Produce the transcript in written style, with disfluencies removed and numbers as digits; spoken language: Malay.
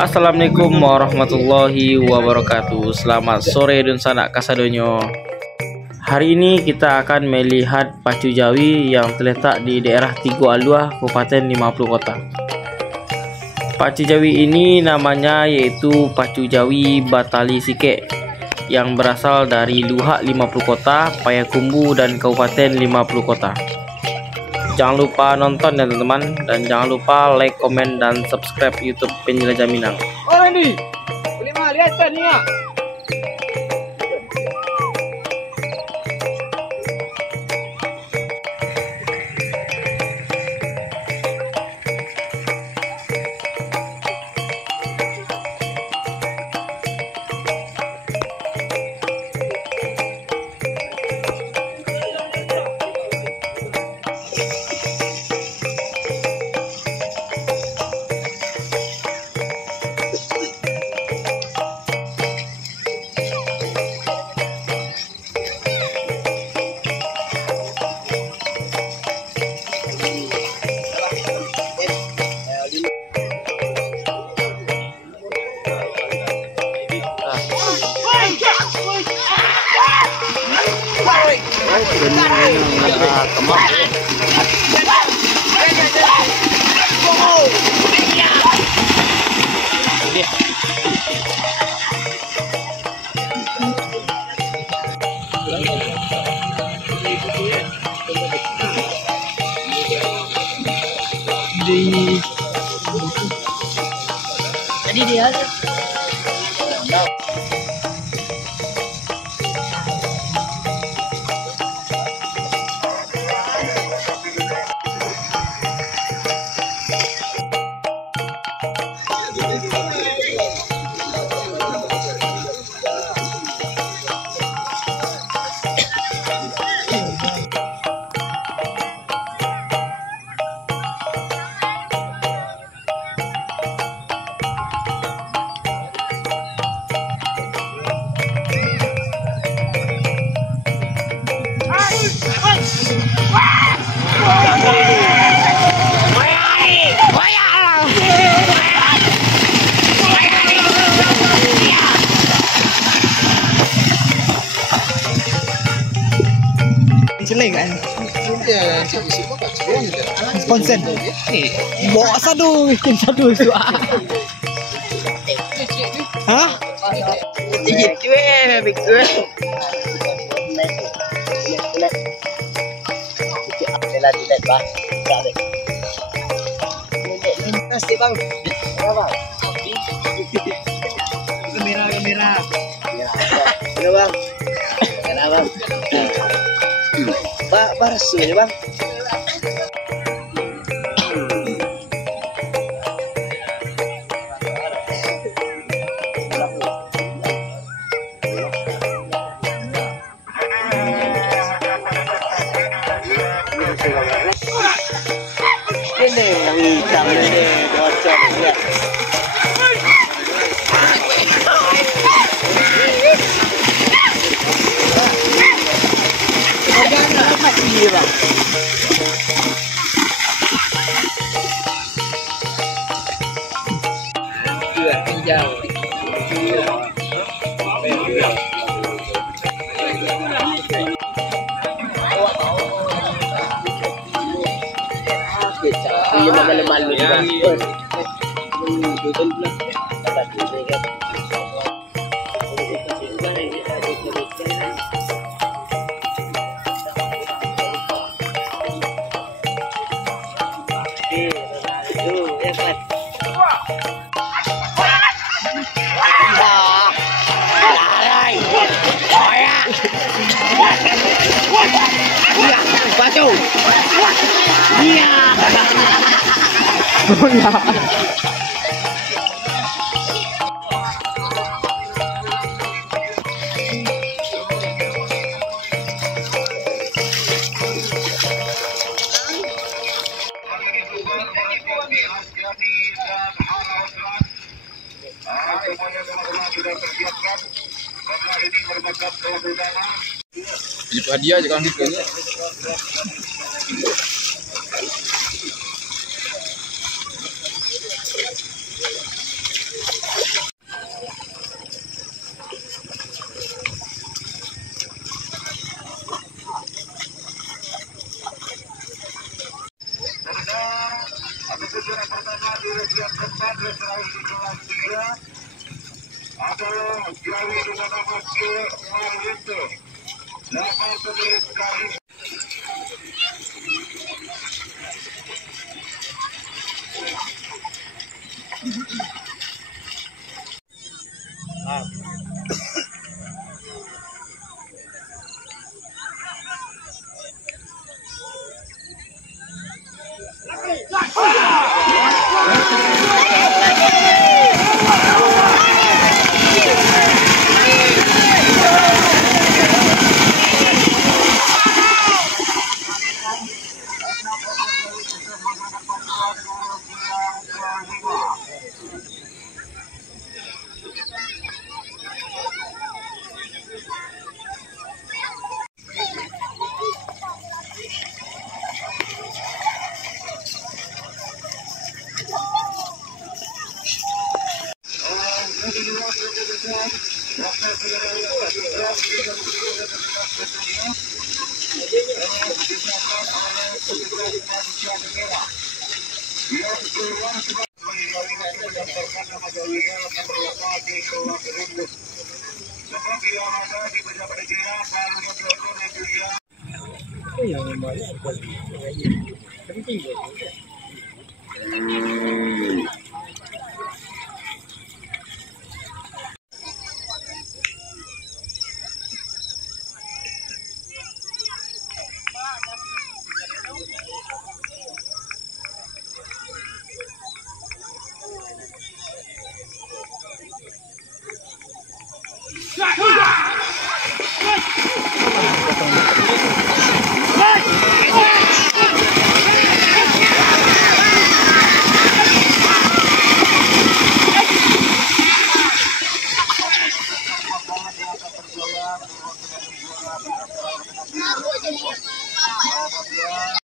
Assalamualaikum warahmatullahi wabarakatuh. Selamat sore dan sanak kasadonyo. Hari ini kita akan melihat Pacu Jawi yang terletak di daerah Tigo Alua, Kabupaten 50 Kota. Pacu Jawi ini namanya yaitu Pacu Jawi Batali Sikek yang berasal dari Luhak 50 Kota, Payakumbuh dan Kabupaten 50 Kota. Jangan lupa nonton ya teman-teman, dan jangan lupa like, komen, dan subscribe YouTube Penjelajah Minang. Oh ini, lima lihat nih ya. Jadi dia Celeng kan? Konsen. Bawa satu, bikin satu itu. Hah? dikit gue, big gue. Tidak bah. Nasi bang. Berapa? Gembira. Ini bang. Kenapa bang? Barsu ya bang. Ini yang hitam ini bocor ya. Iya bang. Dua pinjau. Iya malu-malu bang. Batu. Iya. Jadi hadiah aja kan gitu ya. kejuaraan pertama di region keempat Resrawi di kelas 3 adalah Jawi dengan nama J. Marwito. Nama pemilik kali